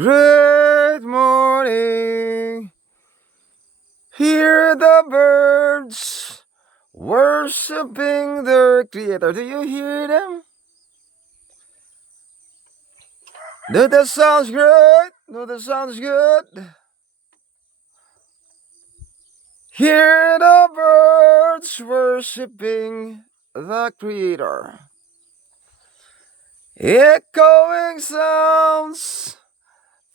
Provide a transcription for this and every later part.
Great morning, hear the birds worshiping their Creator. Do you hear them? Do that sounds great? Do that sounds good? Hear the birds worshiping the Creator. Echoing sounds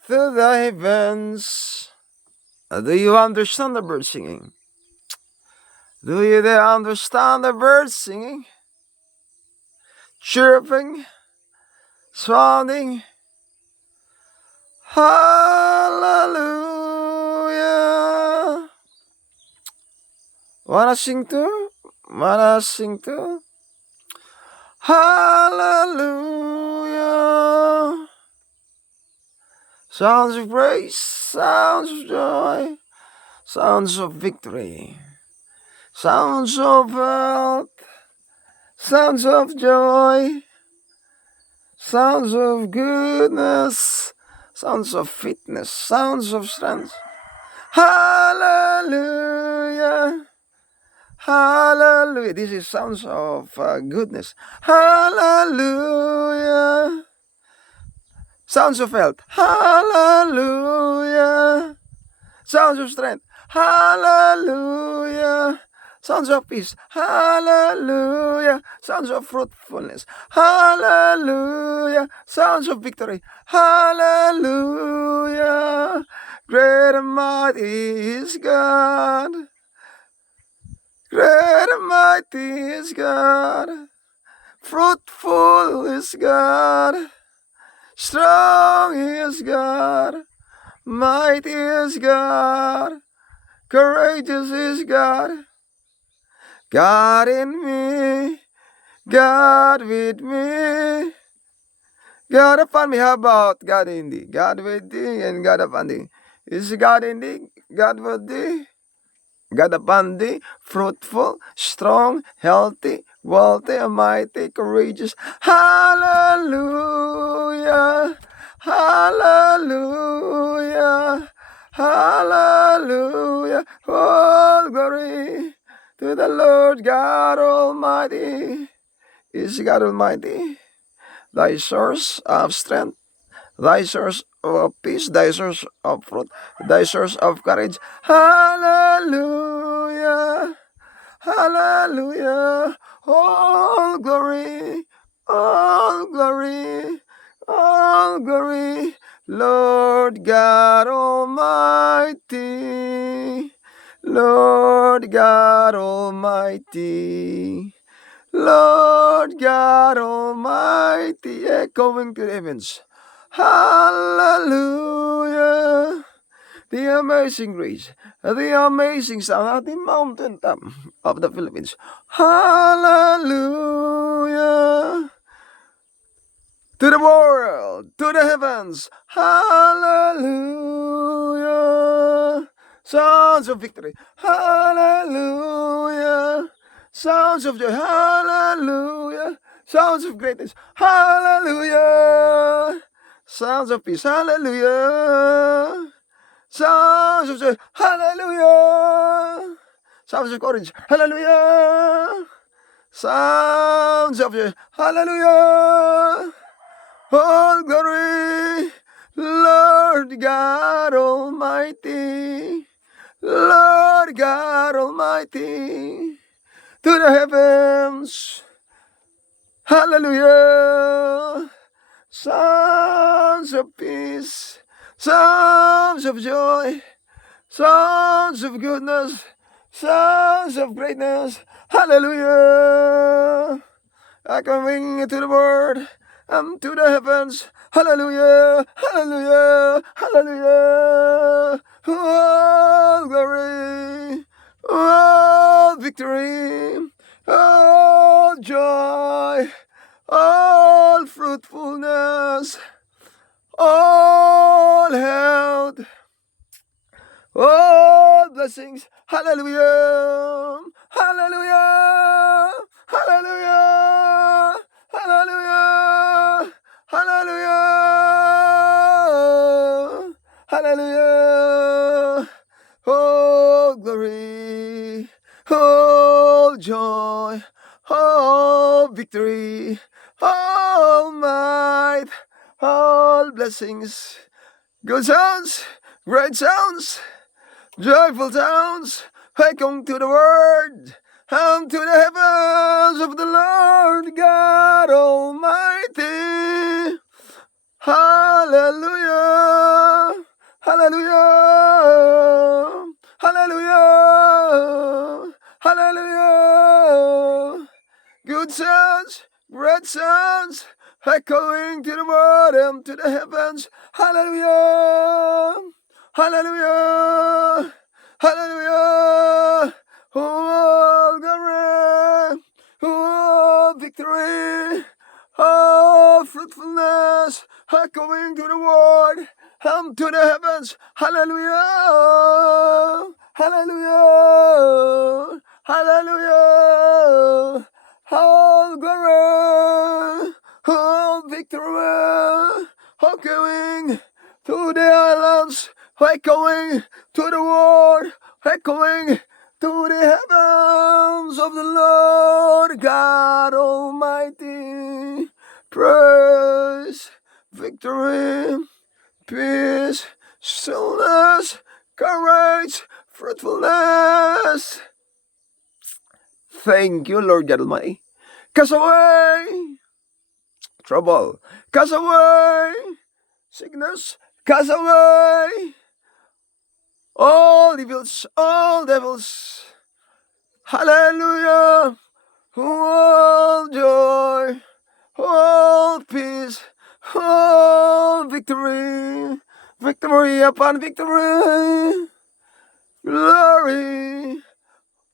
through the heavens. Do you understand the birds singing? Do you understand the birds singing? Chirping, sounding, hallelujah. Wanna sing too? Wanna sing too? Hallelujah. Sounds of praise, sounds of joy, sounds of victory, sounds of health, sounds of joy, sounds of goodness, sounds of fitness, sounds of strength. Hallelujah. Hallelujah. This is sounds of goodness. Hallelujah. Sounds of health. Hallelujah. Sounds of strength. Hallelujah. Sounds of peace. Hallelujah. Sounds of fruitfulness. Hallelujah. Sounds of victory. Hallelujah. Great and mighty is God. Great and mighty is God. Fruitful is God. Strong is God. Mighty is God. Courageous is God. God in me. God with me. God upon me. How about God in thee? God with thee and God upon thee. Is God in thee? God with thee? God upon thee, fruitful, strong, healthy, wealthy, mighty, courageous. Hallelujah. Hallelujah. Hallelujah. All glory to the Lord God Almighty. Is God Almighty thy source of strength, thy source of peace, thy source of fruit, thy source of courage. Hallelujah. Hallelujah. All glory, all glory, all glory. Lord God Almighty, Lord God Almighty, Lord God Almighty, echoing to the heavens. Hallelujah. The amazing grace, the amazing sound at the mountaintop of the Philippines. Hallelujah. To the world, to the heavens. Hallelujah. Sounds of victory. Hallelujah. Sounds of joy. Hallelujah. Sounds of greatness. Hallelujah. Sounds of peace. Hallelujah. Sounds of joy. Hallelujah. Sounds of courage. Hallelujah. Sounds of joy. Hallelujah. All glory, Lord God Almighty, Lord God Almighty, to the heavens. Hallelujah. Sounds of peace, sounds of joy, sounds of goodness, sounds of greatness. Hallelujah. Echoing to the world and to the heavens. Hallelujah. Hallelujah. Hallelujah. All glory. All victory. All joy. All fruitfulness. All health. All blessings. Hallelujah. Hallelujah. Hallelujah. Hallelujah. Hallelujah. Hallelujah. All glory, all joy, all victory, all might, all blessings, good sounds, great sounds, joyful sounds, echoing to the word, and to the heavens of the Lord God Almighty. Hallelujah, hallelujah, hallelujah, hallelujah. Good sounds, great sounds, echoing to the bottom, to the heavens. Hallelujah, hallelujah, hallelujah. Oh, glory, oh, victory, oh, fruitfulness, echoing to the word, to the heavens. Hallelujah, hallelujah, hallelujah. All glory, all victory, echoing to the islands, echoing to the world, echoing to the heavens of the Lord God Almighty. Praise, victory, peace, stillness, courage, fruitfulness. Thank you, Lord God Almighty. Cast away trouble, cast away sickness, cast away all evils, all devils. Hallelujah. All joy, all peace, all victory, victory upon victory, glory.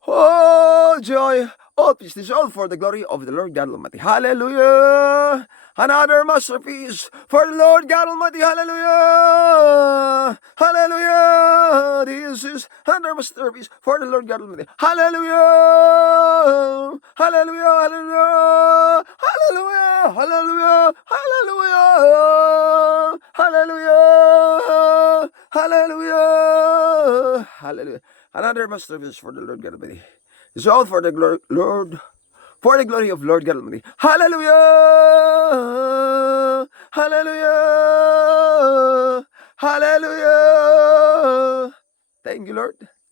Oh, joy, all peace, this is all for the glory of the Lord God Almighty. Hallelujah. Another masterpiece for the Lord God Almighty. Hallelujah. Hallelujah. This is another masterpiece for the Lord God Almighty. Hallelujah. Hallelujah. Hallelujah. Hallelujah. Hallelujah. Hallelujah. Hallelujah. Hallelujah. Hallelujah. Another masterpiece for the Lord God Almighty. It's all for the Lord, for the glory of Lord God Almighty. Hallelujah! Hallelujah! Hallelujah! Thank you, Lord.